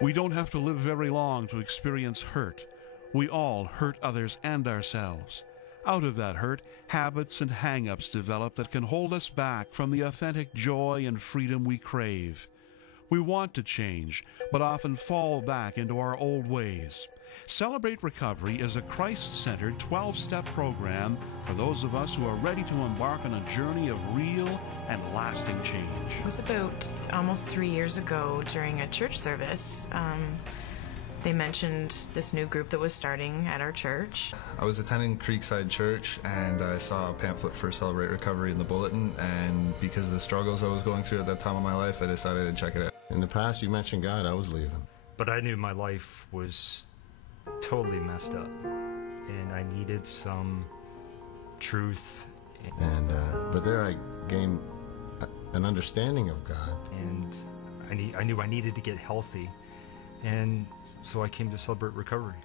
We don't have to live very long to experience hurt. We all hurt others and ourselves. Out of that hurt, habits and hang-ups develop that can hold us back from the authentic joy and freedom we crave. We want to change, but often fall back into our old ways. Celebrate Recovery is a Christ-centered 12-step program for those of us who are ready to embark on a journey of real and lasting change. It was about almost 3 years ago during a church service. They mentioned this new group that was starting at our church. I was attending Creekside Church and I saw a pamphlet for Celebrate Recovery in the bulletin, and because of the struggles I was going through at that time of my life, I decided to check it out. In the past, you mentioned God. I was leaving. But I knew my life was totally messed up and I needed some truth. But there I gained an understanding of God. And I knew I needed to get healthy. And so I came to Celebrate Recovery.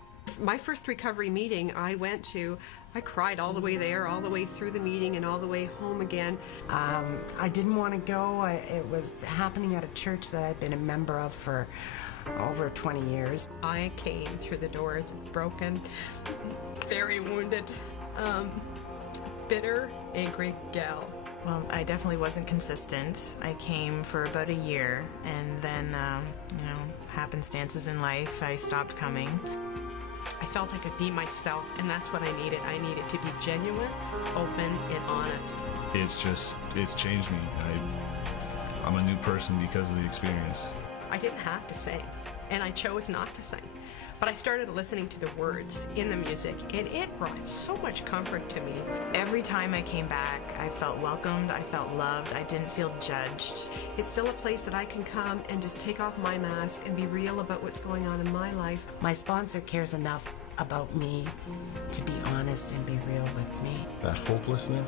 My first recovery meeting I went to, I cried all the way there, all the way through the meeting, and all the way home again. I didn't want to go. It was happening at a church that I'd been a member of for over 20 years. I came through the door broken, very wounded, bitter, angry gal. Well, I definitely wasn't consistent. I came for about a year, and then, happenstances in life, I stopped coming. I felt I could be myself, and that's what I needed. I needed to be genuine, open, and honest. It's changed me. I'm a new person because of the experience. I didn't have to sing, and I chose not to sing. But I started listening to the words in the music, and it brought so much comfort to me. Every time I came back, I felt welcomed, I felt loved, I didn't feel judged. It's still a place that I can come and just take off my mask and be real about what's going on in my life. My sponsor cares enough about me to be honest and be real with me. That hopelessness,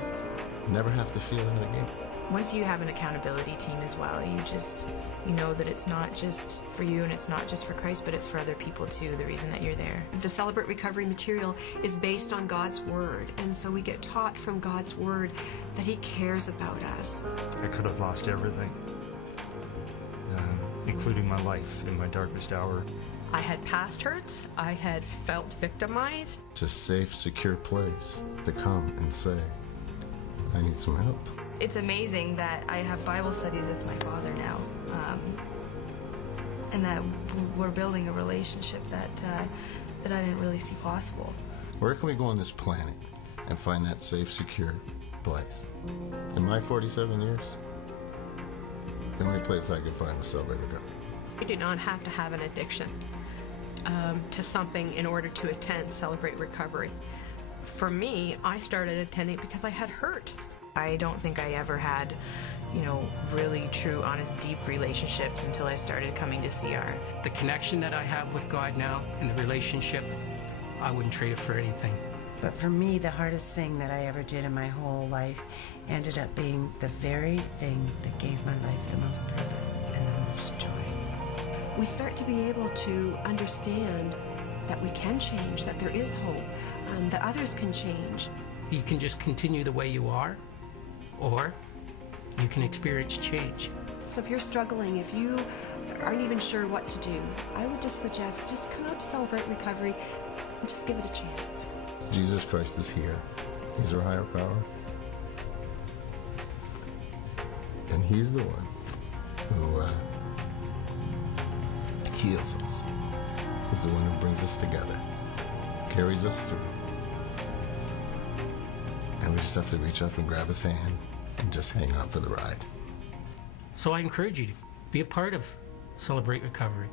never have to feel that again. Once you have an accountability team as well, you know that it's not just for you and it's not just for Christ, but it's for other people too, the reason that you're there. The Celebrate Recovery material is based on God's Word, and so we get taught from God's Word that He cares about us. I could have lost everything, including my life in my darkest hour. I had past hurts, I had felt victimized. It's a safe, secure place to come and say, I need some help. It's amazing that I have Bible studies with my father now, and that we're building a relationship that I didn't really see possible. Where can we go on this planet and find that safe, secure place? In my 47 years, the only place I could find was Celebrate Recovery. You do not have to have an addiction to something in order to attend Celebrate Recovery. For me, I started attending because I had hurt. I don't think I ever had, really true, honest, deep relationships until I started coming to CR. The connection that I have with God now and the relationship, I wouldn't trade it for anything. But for me, the hardest thing that I ever did in my whole life ended up being the very thing that gave my life the most purpose and the most joy. We start to be able to understand that we can change, that there is hope, that others can change. You can just continue the way you are, or you can experience change. So if you're struggling, if you aren't even sure what to do, I would just suggest just come out to Celebrate Recovery and just give it a chance. Jesus Christ is here. He's our higher power. And He's the one who heals us. He's the one who brings us together, carries us through. And we just have to reach up and grab His hand and just hang on for the ride. So I encourage you to be a part of Celebrate Recovery.